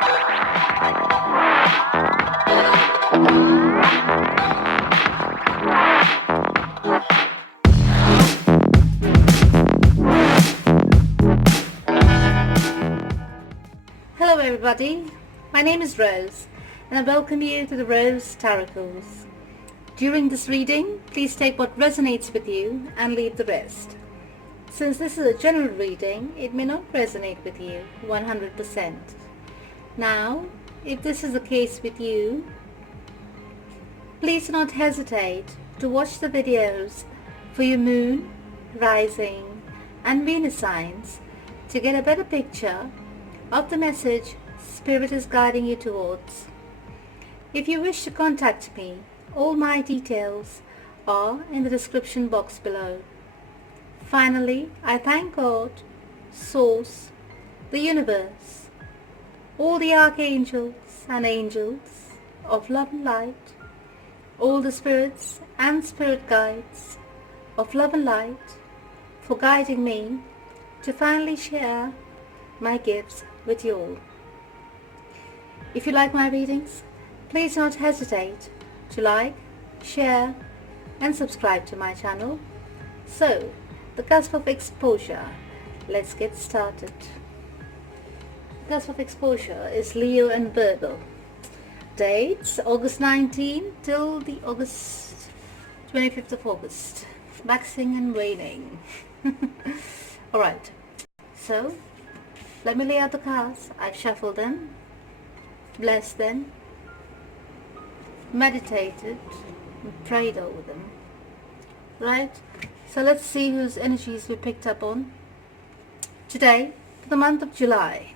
Hello everybody, my name is Rose and I welcome you to the Rose Tarocles. During this reading, please take what resonates with you and leave the rest. Since this is a general reading, it may not resonate with you 100%. Now, if this is the case with you, please do not hesitate to watch the videos for your moon, rising and Venus signs to get a better picture of the message Spirit is guiding you towards. If you wish to contact me, all my details are in the description box below. Finally, I thank God, Source, the Universe, all the archangels and angels of love and light, all the spirits and spirit guides of love and light for guiding me to finally share my gifts with you all. If you like my readings, please don't hesitate to like, share and subscribe to my channel. So, the cusp of exposure, let's get started. The cusp of exposure is Leo and Virgo. Dates August 19 till the 25th of August. Waxing and waning. Alright, so let me lay out the cards. I've shuffled them, blessed them, meditated, and prayed over them. Right? So let's see whose energies we picked up on today for the month of July.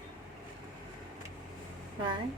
Right?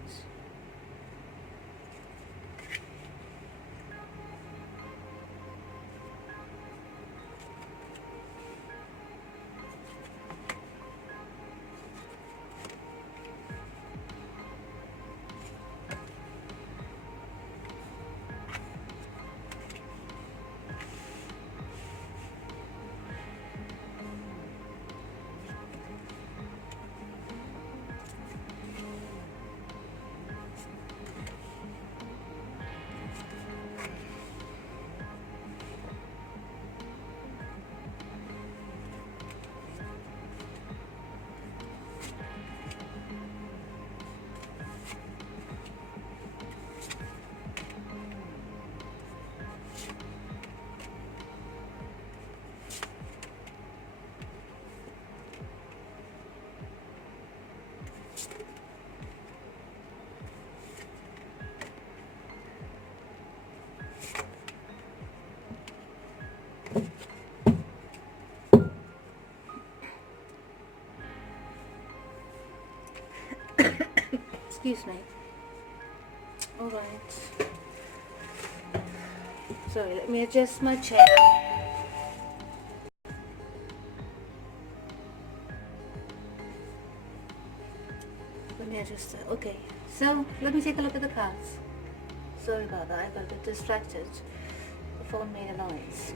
Excuse me. Alright. Sorry, let me adjust my chair. Let me adjust it. Okay. So, let me take a look at the cards. Sorry about that. I got a bit distracted. The phone made a noise.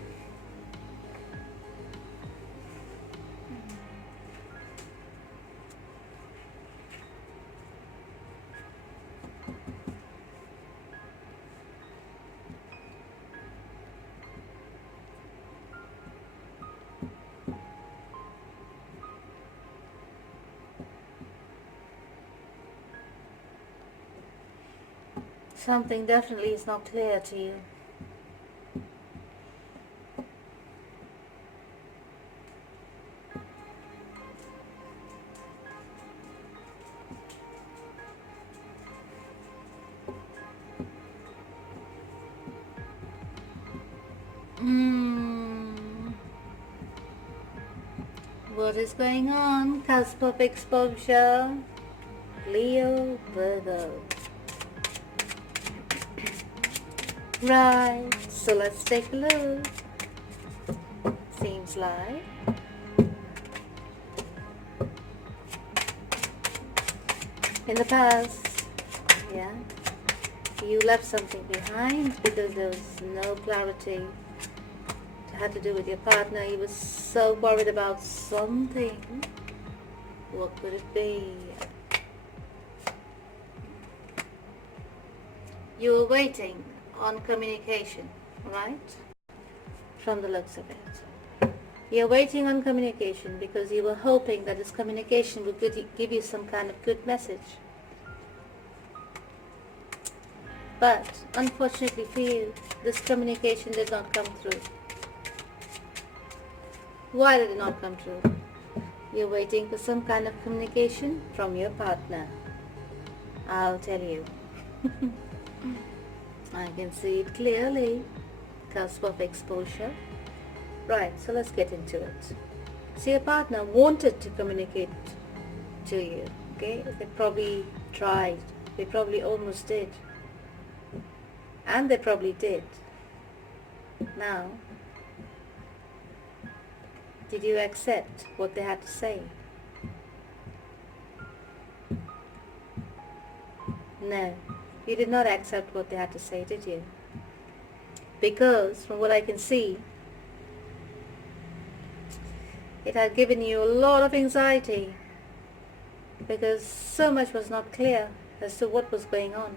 Something definitely is not clear to you. What is going on? Cusp of exposure. Leo-Virgo. Right, so let's take a look. Seems like in the past, yeah, you left something behind because there was no clarity. It had to do with your partner. You were so worried about something. What could it be? You were waiting on communication, right? From the looks of it. You're waiting on communication because you were hoping that this communication would give you some kind of good message. But unfortunately for you, this communication did not come through. Why did it not come through? You're waiting for some kind of communication from your partner. I'll tell you. I can see it clearly. Cusp of exposure. Right, so let's get into it. So your partner wanted to communicate to you, okay? They probably tried. They probably almost did. And they probably did. Now, did you accept what they had to say? No, you did not accept what they had to say, did you? Because, from what I can see, it had given you a lot of anxiety because so much was not clear as to what was going on.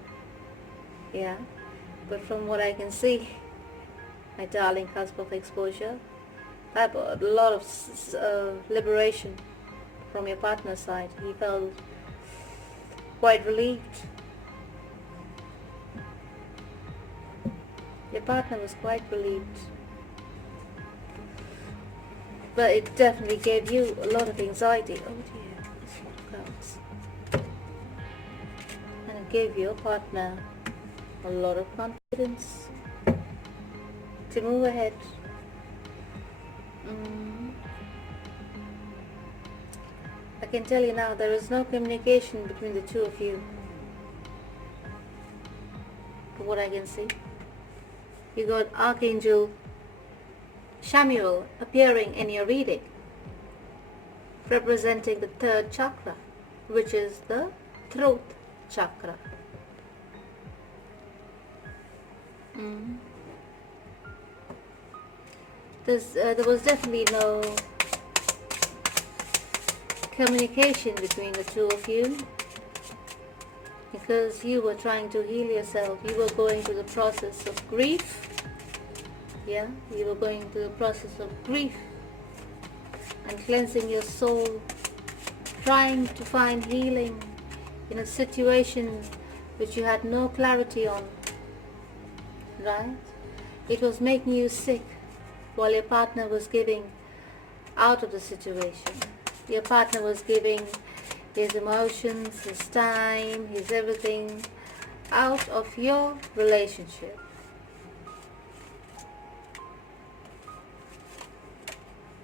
Yeah, but from what I can see, my darling cusp of exposure, that brought a lot of liberation from your partner's side. He felt quite relieved. Your partner was quite relieved. But it definitely gave you a lot of anxiety. Oh dear, this one comes. And it gave your partner a lot of confidence to move ahead. I can tell you now, there is no communication between the two of you. From what I can see, you got Archangel Samuel appearing in your reading, representing the third chakra, which is the throat chakra. There was definitely no communication between the two of you because you were trying to heal yourself. You were going through the process of grief. Yeah, you were going through the process of grief and cleansing your soul, trying to find healing in a situation which you had no clarity on, right? It was making you sick while your partner was giving out of the situation. Your partner was giving his emotions, his time, his everything out of your relationship.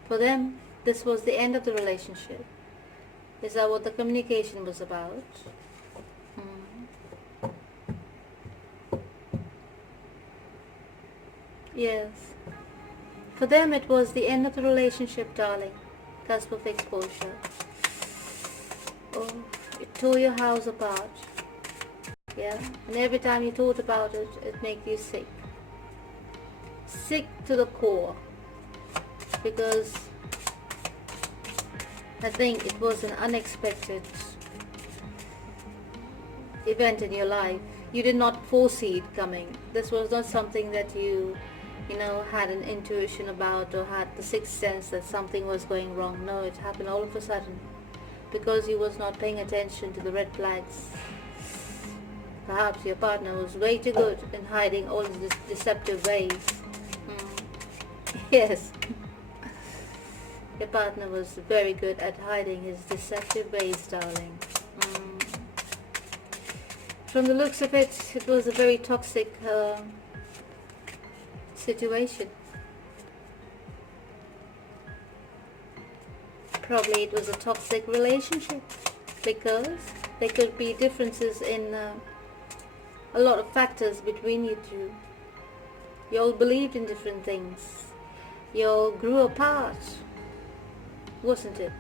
For them, this was the end of the relationship. Is that what the communication was about? Yes. For them, it was the end of the relationship, darling. Cusp of exposure. Oh, it tore your house apart. Yeah, and every time you thought about it, it made you sick. Sick to the core. Because I think it was an unexpected event in your life. You did not foresee it coming. This was not something that you had an intuition about or had the sixth sense that something was going wrong. No, it happened all of a sudden because you was not paying attention to the red flags. Perhaps your partner was way too good in hiding all these deceptive ways. Yes. Your partner was very good at hiding his deceptive ways, darling. From the looks of it, it was a very toxic situation. Probably it was a toxic relationship because there could be differences in a lot of factors between you two. You all believed in different things. You all grew apart, wasn't it?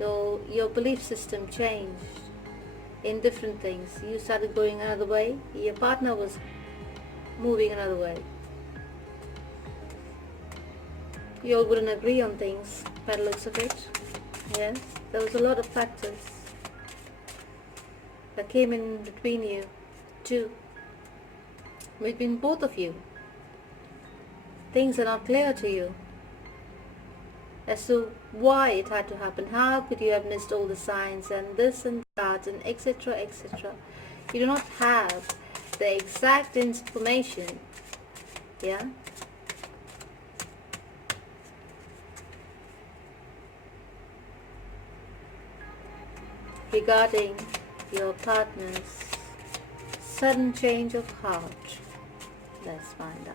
Your belief system changed in different things. You started going another way. Your partner was moving another way. You all wouldn't agree on things by the looks of it. Yes, there was a lot of factors that came in between you two. between both of you. Things are not clear to you as to why it had to happen. How could you have missed all the signs and this and that and etc, etc. You do not have the exact information, yeah? Regarding your partner's sudden change of heart. Let's find out.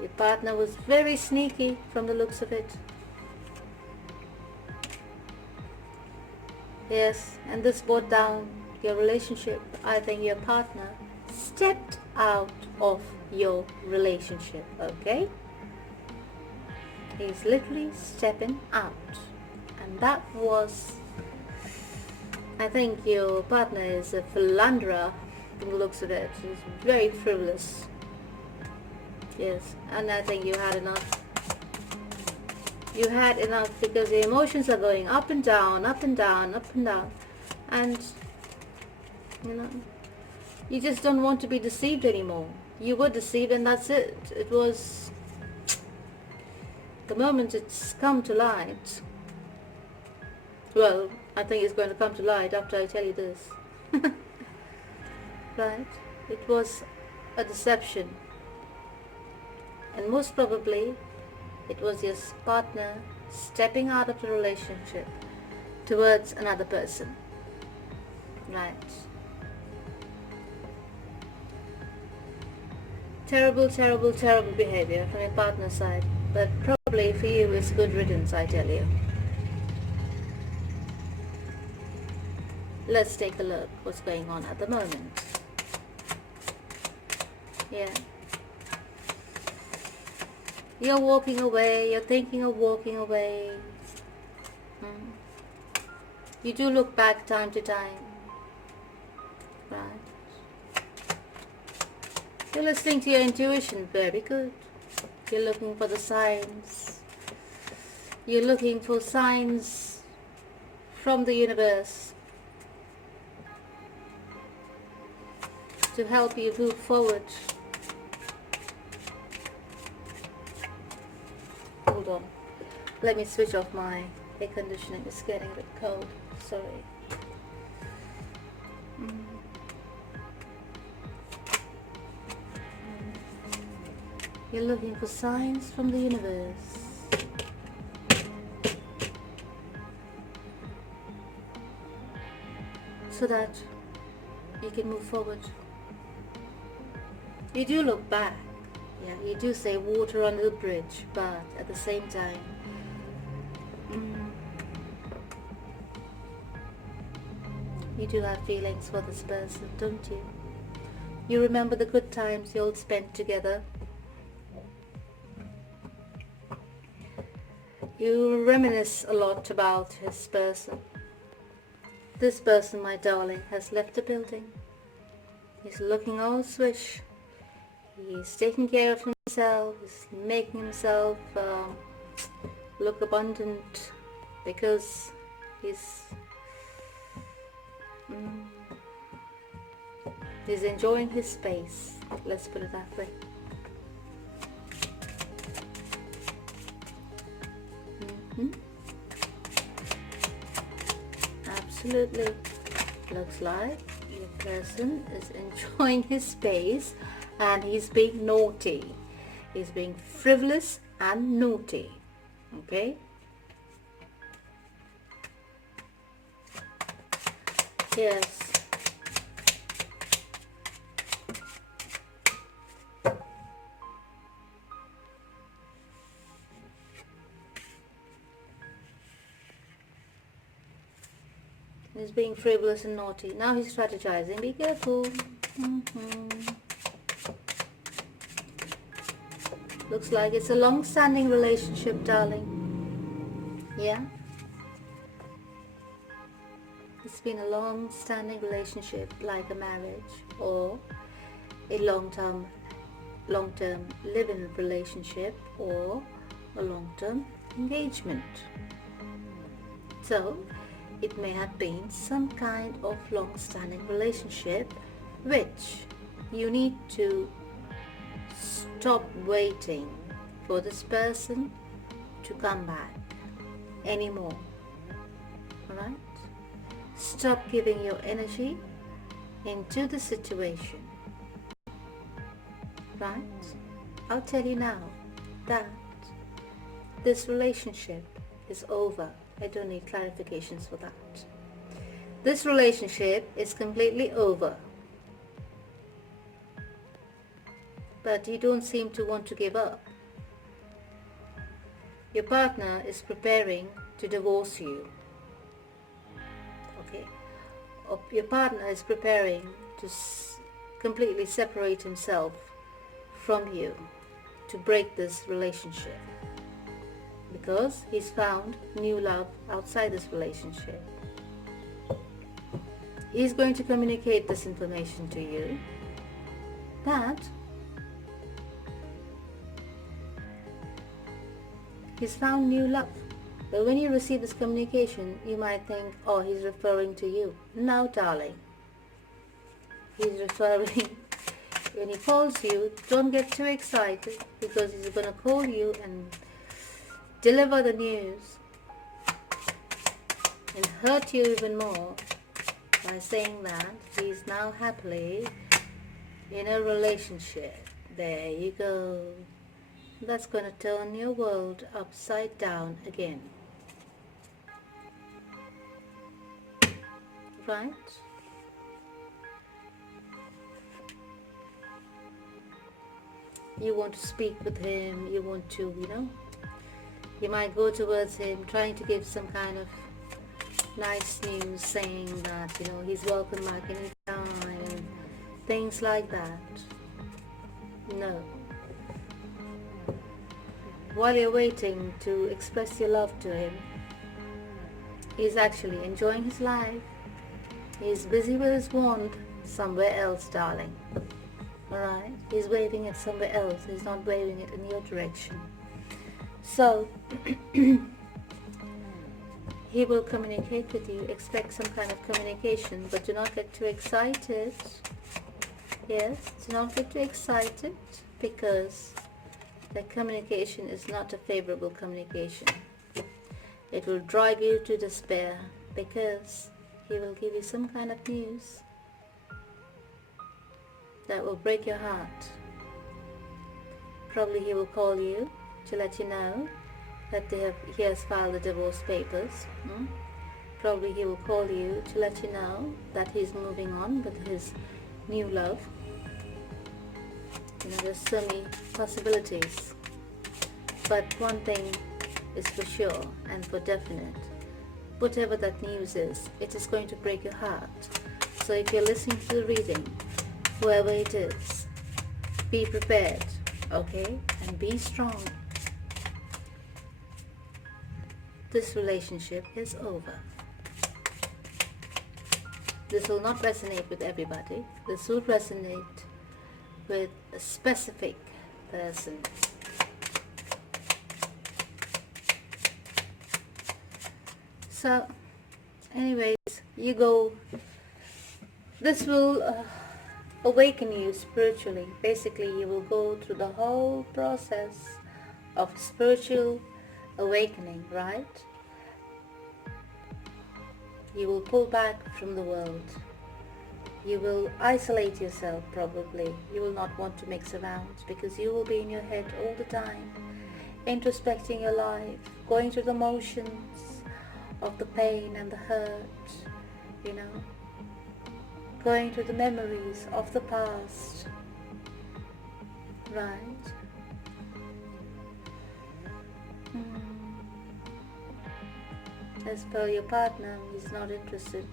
Your partner was very sneaky from the looks of it. Yes, and this brought down your relationship. I think your partner stepped out of your relationship, okay? He's literally stepping out. And that was, I think your partner is a philanderer from the looks of it. He's very frivolous. Yes, and I think you had enough. You had enough because the emotions are going up and down, up and down, up and down. And, you know, you just don't want to be deceived anymore. You were deceived and that's it. It was, the moment it's come to light, well, I think it's going to come to light after I tell you this. Right? It was a deception. And most probably, it was your partner stepping out of the relationship towards another person. Right. Terrible, terrible, terrible behavior from your partner's side. But probably for you, it's good riddance, I tell you. Let's take a look what's going on at the moment. Yeah. You're walking away, you're thinking of walking away. You do look back time to time. Right. You're listening to your intuition, very good. You're looking for the signs. You're looking for signs from the universe to help you move forward. Hold on. Let me switch off my air conditioning. It's getting a bit cold. Sorry. You're looking for signs from the universe. So that you can move forward. You do look back. Yeah, you do say water under the bridge, but at the same time, you do have feelings for this person, don't you? You remember the good times you all spent together. You reminisce a lot about this person. This person, my darling, has left the building. He's looking all swish. He's taking care of himself. He's making himself look abundant because he's enjoying his space. Let's put it that way. Absolutely. Looks like your person is enjoying his space and he's being naughty. He's being frivolous and naughty. Okay? Yes. He's being frivolous and naughty. Now he's strategizing. Be careful. Looks like it's a long-standing relationship, darling. Yeah? It's been a long-standing relationship, like a marriage or a long-term live-in relationship or a long-term engagement. So, It may have been some kind of long-standing relationship which you need to stop waiting for this person to come back anymore. Alright? Stop giving your energy into the situation. Right? I'll tell you now that this relationship is over. I don't need clarifications for that. This relationship is completely over. But you don't seem to want to give up. Your partner is preparing to divorce you. Okay? Or your partner is preparing to completely separate himself from you, to break this relationship, because he's found new love outside this relationship. He's going to communicate this information to you, that he's found new love. But when you receive this communication, you might think, oh, he's referring to you. No, darling. He's referring, when he calls you, don't get too excited, because he's going to call you and deliver the news and hurt you even more by saying that he's now happily in a relationship. There you go. That's going to turn your world upside down again. Right? You want to speak with him, you want to, you might go towards him trying to give some kind of nice news, saying that, he's welcome back anytime, things like that. No. While you're waiting to express your love to him, he's actually enjoying his life. He's busy with his wand somewhere else, darling. Alright? He's waving it somewhere else. He's not waving it in your direction. So, he will communicate with you. Expect some kind of communication, but do not get too excited. Yes, do not get too excited, because the communication is not a favorable communication. It will drive you to despair, because he will give you some kind of news that will break your heart. Probably he will call you to let you know that he has filed the divorce papers. Probably he will call you to let you know that he's moving on with his new love. There's so many possibilities. But one thing is for sure and for definite. Whatever that news is, it is going to break your heart. So if you're listening to the reading, whoever it is, be prepared, okay? And be strong. This relationship is over. This will not resonate with everybody. This will resonate with a specific person. So, anyways, you go. This will awaken you spiritually. Basically, you will go through the whole process of spiritual awakening, right? You will pull back from the world. You will isolate yourself probably. You will not want to mix around, because you will be in your head all the time, introspecting your life, going through the motions of the pain and the hurt, going through the memories of the past, right? As per your partner, he's not interested.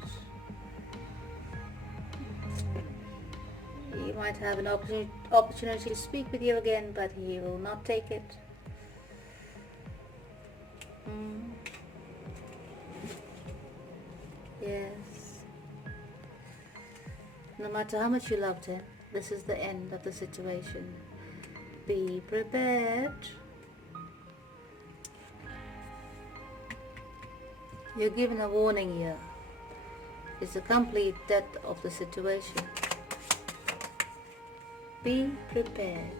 He might have an opportunity to speak with you again, but he will not take it. Yes. No matter how much you loved him, this is the end of the situation. Be prepared. You're given a warning here. It's a complete death of the situation. Be prepared.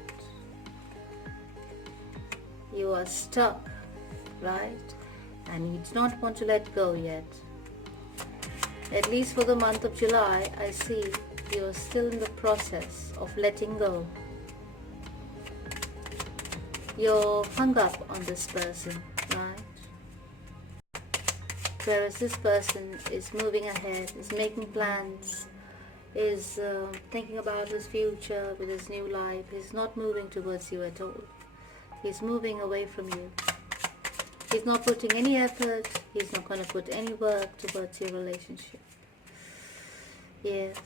You are stuck, right? And you do not want to let go yet. At least for the month of July, I see you are still in the process of letting go. You're hung up on this person, right? Whereas this person is moving ahead, is making plans, is thinking about his future with his new life. He's not moving towards you at all. He's moving away from you. He's not putting any effort. He's not going to put any work towards your relationship. Yes,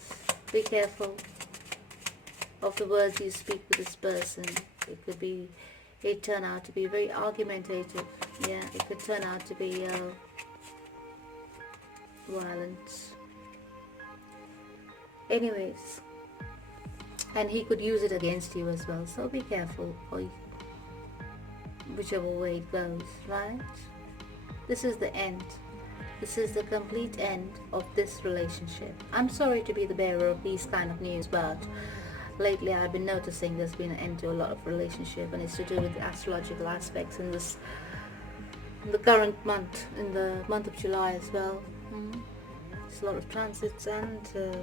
be careful of the words you speak with this person. It turn out to be very argumentative. Yeah, it could turn out to be violent. Anyways, and he could use it against you as well. So be careful, or whichever way it goes, right? This is the end. This is the complete end of this relationship. I'm sorry to be the bearer of these kind of news, but lately I've been noticing there's been an end to a lot of relationship, and it's to do with the astrological aspects in the current month, in the month of July as well. There's a lot of transits and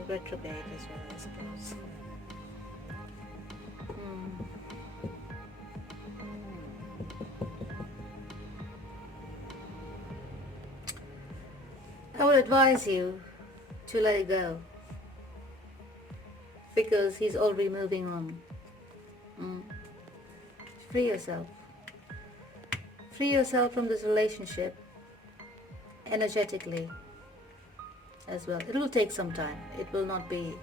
retrograde as well, I suppose. I would advise you to let it go, because he's already moving on. Free yourself. Free yourself from this relationship energetically as well. It will take some time. It will not be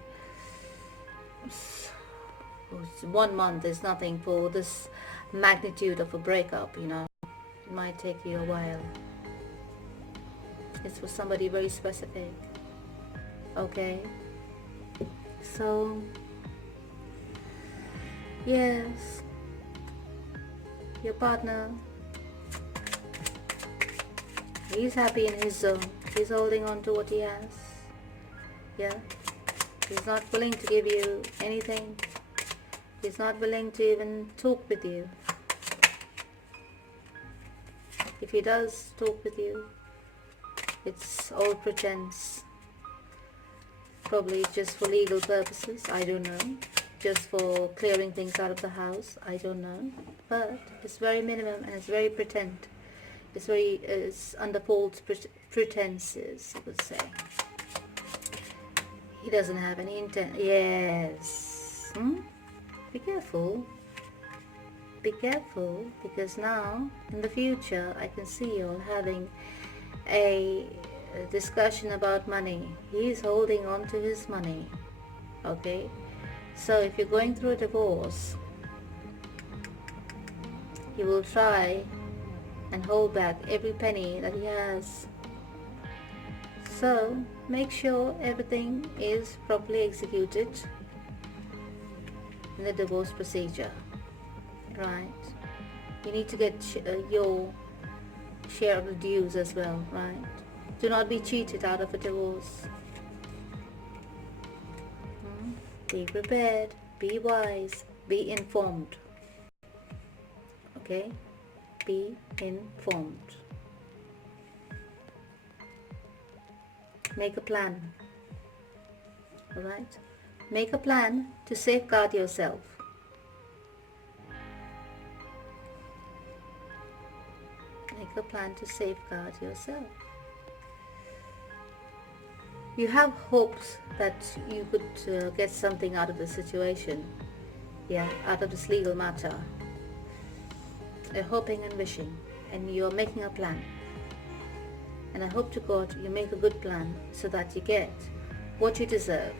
1 month is nothing for this magnitude of a breakup, you know. It might take you a while. It's for somebody very specific. Okay? So, yes, your partner, he's happy in his zone. He's holding on to what he has. Yeah. He's not willing to give you anything. He's not willing to even talk with you. If he does talk with you, it's all pretense. Probably just for legal purposes, I don't know. Just for clearing things out of the house, I don't know. But it's very minimum and it's very pretend. It's under false pretenses, I would say. He doesn't have any intent. Yes. Be careful. Be careful, because now, in the future, I can see you all having a discussion about money. He's holding on to his money. Okay? So if you're going through a divorce, he will try and hold back every penny that he has. So make sure everything is properly executed in the divorce procedure, right? You need to get your share of the dues as well, right? Do not be cheated out of a divorce. Be prepared, be wise, be informed. Okay? Be informed. Make a plan. Alright? Make a plan to safeguard yourself. Make a plan to safeguard yourself. You have hopes that you could get something out of the situation. Yeah, out of this legal matter. You're hoping and wishing, and you're making a plan. And I hope to God you make a good plan so that you get what you deserve.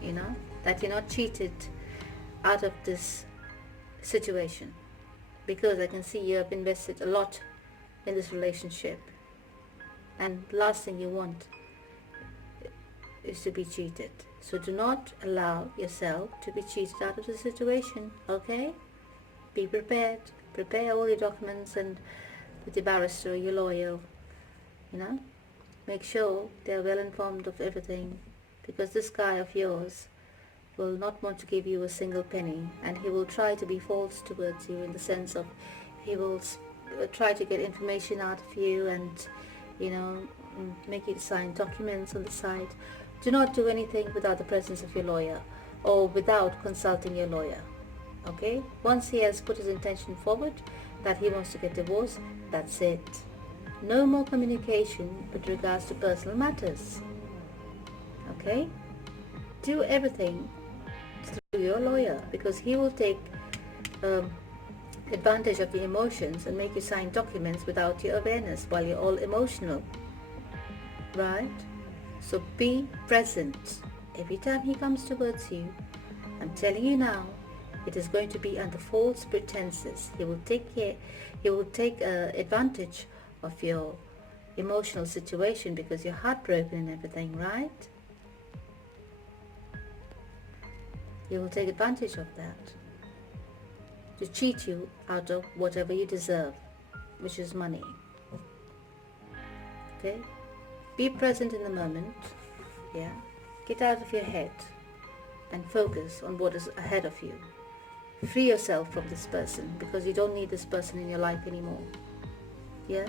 You know, that you're not cheated out of this situation. Because I can see you have invested a lot in this relationship. And the last thing you want is to be cheated. So do not allow yourself to be cheated out of the situation, okay? Be prepared. Prepare all your documents and with your barrister or your lawyer, Make sure they're well informed of everything, because this guy of yours will not want to give you a single penny, and he will try to be false towards you, in the sense of he will try to get information out of you, and make you sign documents on the side. Do not do anything without the presence of your lawyer, or without consulting your lawyer. Okay? Once he has put his intention forward that he wants to get divorced, that's it. No more communication with regards to personal matters. Okay? Do everything through your lawyer, because he will take advantage of your emotions and make you sign documents without your awareness while you're all emotional. Right? So be present. Every time he comes towards you, I'm telling you now, it is going to be under false pretenses. He will take advantage of your emotional situation because you're heartbroken and everything, right? He will take advantage of that to cheat you out of whatever you deserve, which is money. Okay? Be present in the moment. Yeah? Get out of your head and focus on what is ahead of you. Free yourself from this person, because you don't need this person in your life anymore. Yeah?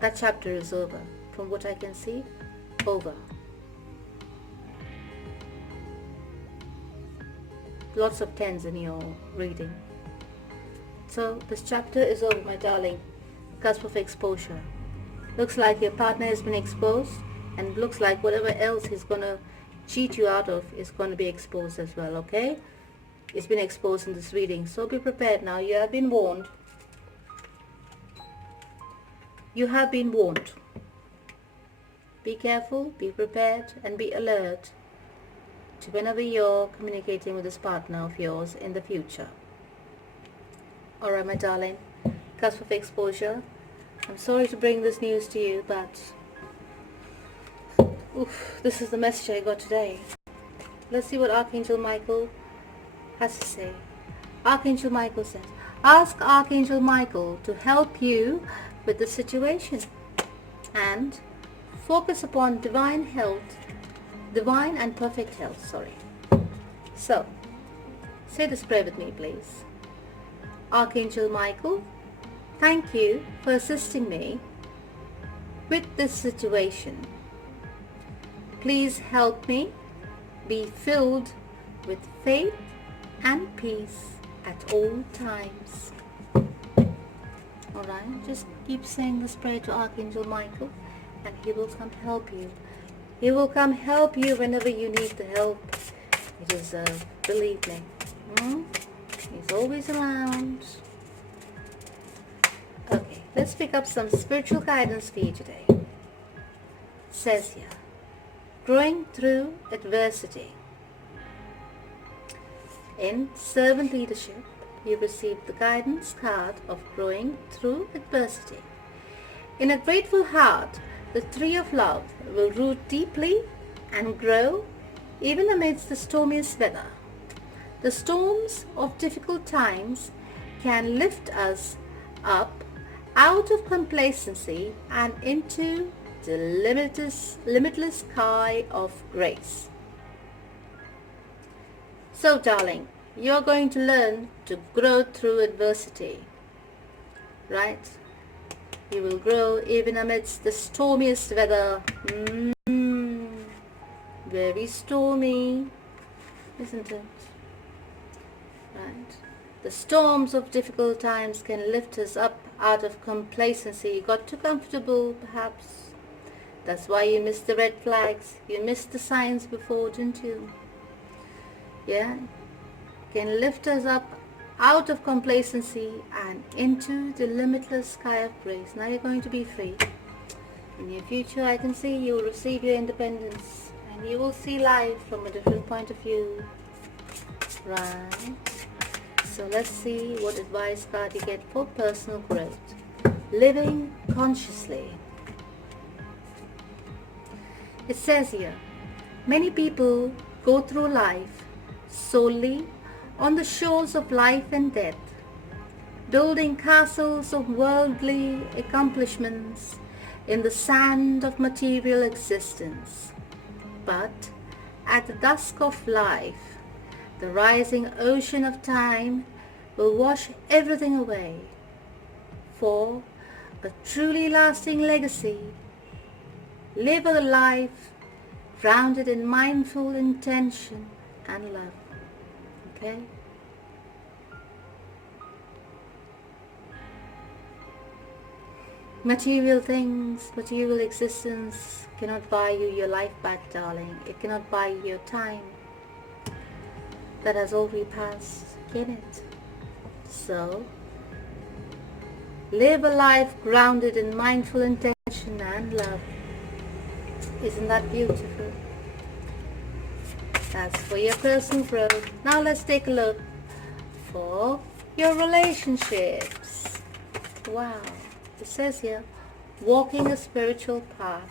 That chapter is over. From what I can see, over. Lots of tens in your reading. So this chapter is over, my darling. Cusp of exposure. Looks like your partner has been exposed, and looks like whatever else he's going to cheat you out of is going to be exposed as well, okay? It's been exposed in this reading, so be prepared now. You have been warned. You have been warned. Be careful, be prepared, and be alert to whenever you're communicating with this partner of yours in the future. Alright, my darling. Cusp of exposure. I'm sorry to bring this news to you, but this is the message I got today. Let's see what Archangel Michael has to say. Archangel Michael says, ask Archangel Michael to help you with the situation and focus upon divine and perfect health. So, say this prayer with me, please. Archangel Michael, thank you for assisting me with this situation. Please help me be filled with faith and peace at all times. Alright, just keep saying this prayer to Archangel Michael, and he will come help you. He will come help you whenever you need the help. It is, believe me, he's always around. Okay, let's pick up some spiritual guidance for you today. It says here, growing through adversity. In servant leadership, you receive the guidance card of growing through adversity. In a grateful heart, the tree of love will root deeply and grow even amidst the stormiest weather. The storms of difficult times can lift us up out of complacency and into the limitless sky of grace. So, darling, you're going to learn to grow through adversity, right? You will grow even amidst the stormiest weather. Very stormy, isn't it? Right? The storms of difficult times can lift us up out of complacency. You got too comfortable, perhaps. That's why you missed the red flags. You missed the signs before, didn't you? Yeah? Can lift us up out of complacency and into the limitless sky of grace. Now you're going to be free. In your future, I can see you will receive your independence, and you will see life from a different point of view. Right? So let's see what advice card you get for personal growth. Living consciously. It says here, many people go through life solely on the shores of life and death, building castles of worldly accomplishments in the sand of material existence. But at the dusk of life, the rising ocean of time will wash everything away. For a truly lasting legacy, live a life grounded in mindful intention and love. Okay? Material things, material existence cannot buy you your life back, darling. It cannot buy you your time that has already passed, can it? So, live a life grounded in mindful intention and love. Isn't that beautiful? That's for your personal growth. Now let's take a look for your relationships. Wow. It says here, walking a spiritual path.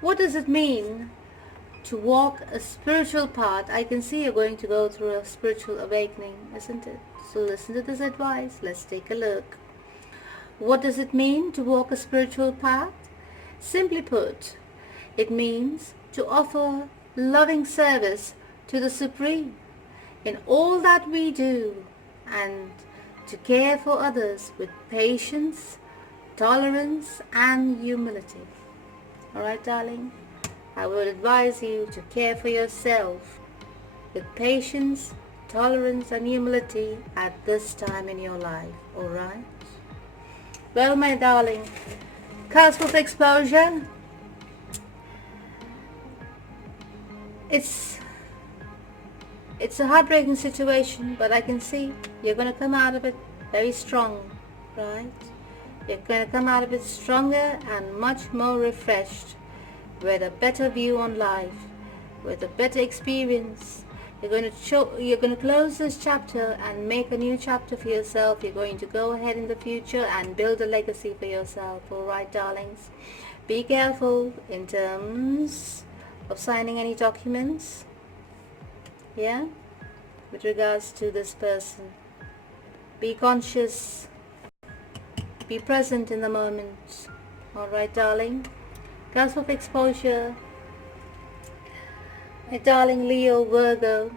What does it mean to walk a spiritual path? I can see you're going to go through a spiritual awakening, isn't it? So listen to this advice. Let's take a look. What does it mean to walk a spiritual path? Simply put, it means to offer loving service to the Supreme in all that we do, and to care for others with patience, tolerance, and humility. Alright, darling? I would advise you to care for yourself with patience, tolerance, and humility at this time in your life. Alright? Well, my darling, cusp of exposure. It's a heartbreaking situation, but I can see you're going to come out of it very strong, right? You're going to come out of it stronger and much more refreshed, with a better view on life, with a better experience. You're going to close this chapter and make a new chapter for yourself. You're going to go ahead in the future and build a legacy for yourself. All right, darlings? Be careful in terms of signing any documents, yeah, with regards to this person. Be conscious, be present in the moment. Alright, darling? Cusp of exposure. My darling Leo-Virgo,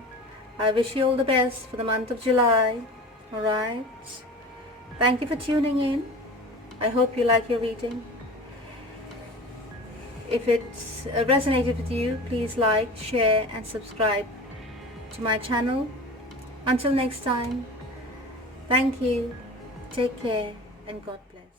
I wish you all the best for the month of July. Alright? Thank you for tuning in. I hope you like your reading. If it resonated with you, please like, share, and subscribe to my channel. Until next time, thank you, take care, and God bless.